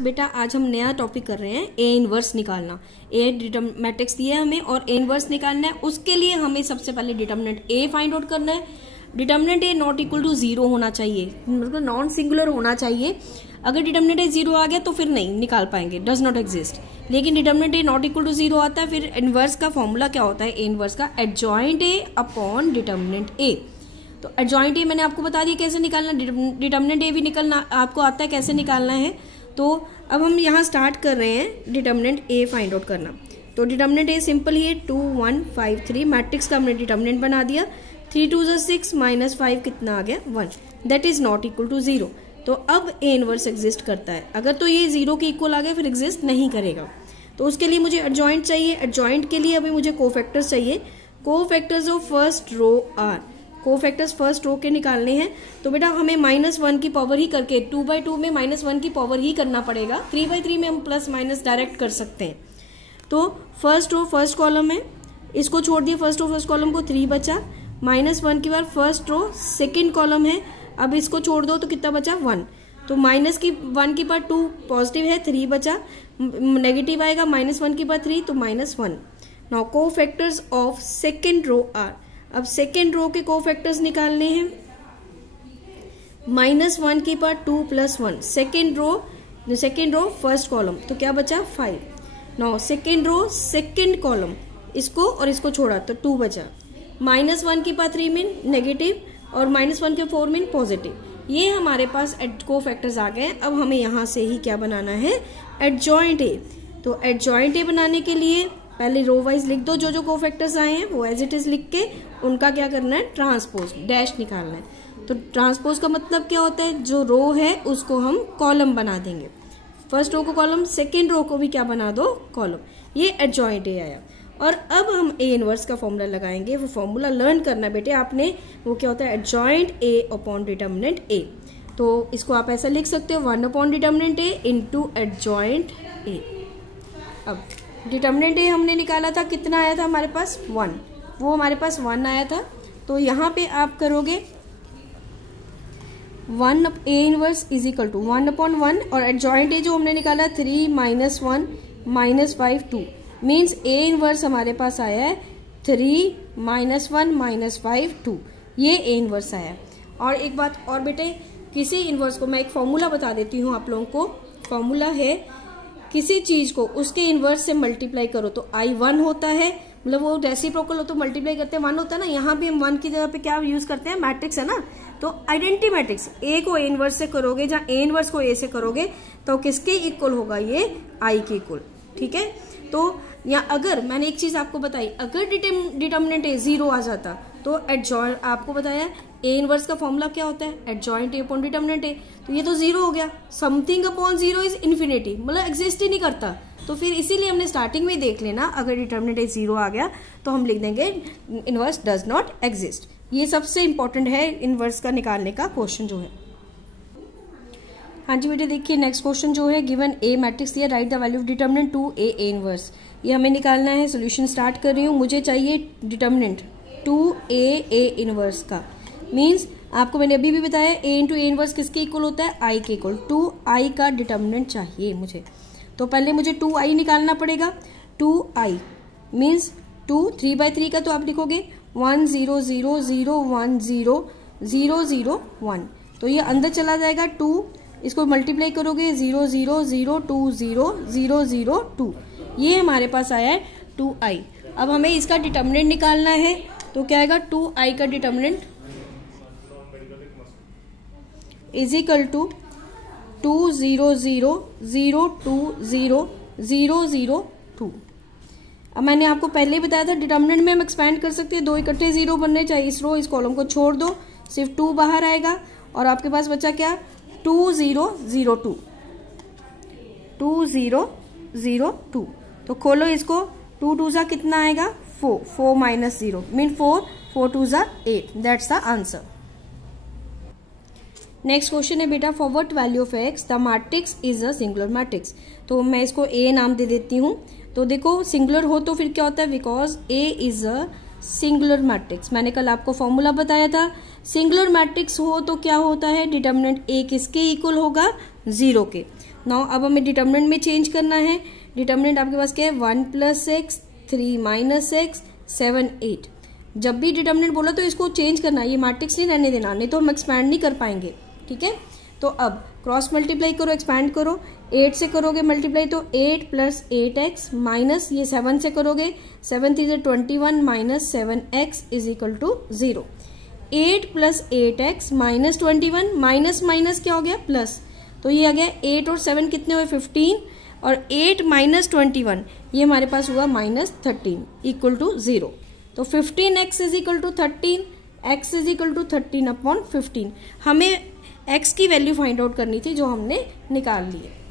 बेटा आज हम नया टॉपिक कर रहे हैं ए इनवर्स निकालना। ए मैट्रिक्स दिया है हमें और ए इनवर्स निकालना है। उसके लिए हमें सबसे पहले डिटर्मिनेंट ए फाइंड आउट करना है। Determinant A not equal to 0 होना चाहिए, मतलब नॉन सिंगुलर होना चाहिए। अगर डिटर्मिनेंट ए 0 आ गया तो फिर नहीं निकाल पाएंगे, डज नॉट एग्जिस्ट। लेकिन determinant A not equal to 0 आता है, फिर इनवर्स का फॉर्मूला क्या होता है ए इनवर्स का, एडजॉइंट ए अपॉन डिटर्मिनेंट ए। तो एडजॉइंट ए मैंने आपको बता दिया कैसे निकालना, डिटर्मिनेंट ए भी निकलना आपको आता है कैसे निकालना है। तो अब हम यहाँ स्टार्ट कर रहे हैं डिटर्मिनेंट ए फाइंड आउट करना। तो डिटर्मिनेंट ए सिंपल ही है 2 1 5 3, मैट्रिक्स का हमने डिटर्मिनेंट बना दिया। 3 2 6 -5 कितना आ गया 1, that is not equal to 0। तो अब ए इनवर्स एग्जिस्ट करता है। अगर तो ये 0 के इक्वल आ गया फिर एग्जिस्ट नहीं करेगा। तो उसके लिए मुझे एडजॉइंट चाहिए। एडजॉइंट के लिए अभी मुझे कोफैक्टर्स चाहिए। Cofactors of first row are, cofactors first row के निकालने हैं। तो बेटा हमें -1 की पावर ही करके 2/2 में -1 की पावर ही करना पड़ेगा। 3/3 में हम प्लस माइनस डायरेक्ट कर सकते हैं। तो फर्स्ट रो फर्स्ट कॉलम है, इसको छोड़ दिया फर्स्ट रो फर्स्ट कॉलम को, 3 बचा। -1 की बार फर्स्ट रो सेकेंड कॉलम है, अब इसको छोड़ दो तो कितना बचा 1। तो -1 की बार 2 पॉजिटिव है, 3 बचा। नेगेटिव आएगा -1 की बार 3 तो -1। Now cofactors of second row are, अब सेकेंड रो के कोफैक्टर्स निकालने हैं। -1 की power 2 + 1, second row first column, तो क्या बचा 5। Now second row second column, इसको और इसको छोड़ा तो 2 बचा। -1 की पावर 3 में नेगेटिव और -1 के 4 में पॉजिटिव। ये हमारे पास कोफैक्टर्स आ गए। अब हमें यहाँ से ही क्या बनाना है, एडजॉइंट ए। तो एडजॉइंट ए बनाने के लिए पहले रो वाइज लिख दो, जो जो कोफैक्टर्स आए हैं वो एज इट इज लिख के उनका क्या करना है, ट्रांसपोज डैश निकालना है। तो ट्रांसपोज का मतलब क्या होता है, जो रो है उसको हम कॉलम बना देंगे। फर्स्ट रो को कॉलम, सेकेंड रो को भी क्या बना दो, कॉलम। ये एडजॉइंट ए आया। और अब हम ए इनवर्स का फॉर्मूला लगाएंगे। वो फॉर्मूला लर्न करना बेटे आपने, वो क्या होता है, एडजॉइंट ए अपॉन डिटर्मिनेंट ए। तो इसको आप ऐसा लिख सकते हो 1 upon determinant A into adjoint A. अब डिटर्मिनेंट ए हमने निकाला था, कितना आया था हमारे पास 1, वो हमारे पास 1 आया था। तो यहाँ पे आप करोगे 1 A inverse is equal to 1 upon 1, और एडजॉइंट ए जो हमने निकाला 3 -1 -5 2, मीन्स ए इनवर्स हमारे पास आया है 3 -1 -5 2, ये ए इनवर्स आया है। और एक बात और बेटे, किसी इनवर्स को मैं एक फॉर्मूला बता देती हूँ आप लोगों को। फॉर्मूला है, किसी चीज को उसके इनवर्स से मल्टीप्लाई करो तो I1 होता है, मतलब वो रेसिप्रोकल हो तो मल्टीप्लाई करते हैं 1 होता है ना। यहाँ भी हम 1 की जगह पे क्या यूज करते हैं, मैट्रिक्स है ना। तो आइडेंटिटी मैट्रिक्स, ए को ए इनवर्स से करोगे, जहाँ ए इनवर्स को ए से करोगे तो किसके इक्वल होगा, ये I के इक्वल। ठीक है। तो या अगर मैंने एक चीज आपको बताई, अगर डिटर्मिनेंट ए 0 आ जाता तो एडजॉइंट, आपको बताया ए इनवर्स का फॉर्मूला क्या होता है, एडजॉइंट ए अपॉन डिटर्मिनेंट ए। तो ये तो 0 हो गया, समथिंग अपॉन 0 इज इन्फिनिटी, मतलब एग्जिस्ट ही नहीं करता। तो फिर इसीलिए हमने स्टार्टिंग में देख लेना, अगर डिटर्मिनेंट ए 0 आ गया तो हम लिख देंगे इनवर्स डज नॉट एग्जिस्ट। ये सबसे इंपॉर्टेंट है इनवर्स का निकालने का क्वेश्चन जो है। हाँ जी बेटे देखिए, नेक्स्ट क्वेश्चन जो है, गिवन ए मैट्रिक्स दिया, write the value of determinant to A inverse. ये हमें निकालना है। सोल्यूशन स्टार्ट कर रही हूँ। मुझे चाहिए डिटर्मिनेंट 2a इनवर्स का, मीन्स आपको मैंने अभी भी बताया a इंटू ए इनवर्स किसके इक्वल होता है, I के इक्वल। 2i का डिटर्मिनेंट चाहिए मुझे। तो पहले मुझे 2i निकालना पड़ेगा। 2i मीन्स 2 3/3 का, तो आप लिखोगे 1 0 0 0 1 0 0 0 1। तो ये अंदर चला जाएगा 2, इसको मल्टीप्लाई करोगे 0 0 0 2 0 0 0 2, ये हमारे पास आया है 2i। अब हमें इसका डिटर्मिनेंट निकालना है। तो क्या आएगा, 2i का डिटर्मिनेंट इज इक्वल टू 2 0 0 0 2 0 0 0 2। अब मैंने आपको पहले ही बताया था डिटर्मिनेंट में हम एक्सपेंड कर सकते हैं, 2 इकट्ठे 0 बनने चाहिए। इस रो इस कॉलम को छोड़ दो, सिर्फ 2 बाहर आएगा और आपके पास बचा क्या, 2 0 0 2 2 0 0 2। तो खोलो इसको, 2 2 सा कितना आएगा 4, 4 - 0 मीन 4, 4 2 सा 8, that's the answer. Next question है बेटा, for what value of x the matrix is a singular matrix. तो मैं इसको ए नाम दे देती हूँ। तो देखो सिंगुलर हो तो फिर क्या होता है, because A is a singular matrix. मैंने कल आपको फॉर्मूला बताया था, सिंगुलर मैट्रिक्स हो तो क्या होता है, डिटर्मिनेंट ए किसके इक्वल होगा, 0 के। नाउ अब हमें डिटर्मिनेंट में चेंज करना है। डिटर्मिनेंट आपके पास क्या है, 1 + x 3 - x 7 8। जब भी डिटर्मिनेंट बोला तो इसको चेंज करना, ये मैट्रिक्स नहीं रहने देना, नहीं तो हम एक्सपैंड नहीं कर पाएंगे, ठीक है। तो अब क्रॉस मल्टीप्लाई करो, एक्सपैंड करो, 8 से करोगे मल्टीप्लाई तो 8 + 8x माइनस ये 7 से करोगे, 7 × 3 = 21 - 7x = 0। 8 + 8x - 21 माइनस माइनस क्या हो गया, प्लस, तो ये आ गया 8 और 7 कितने हुए, 15, और 8 - 21 ये हमारे पास हुआ -13 = 0। तो 15x = 13, x = 13/15। हमें x की वैल्यू फाइंड आउट करनी थी जो हमने निकाल ली है।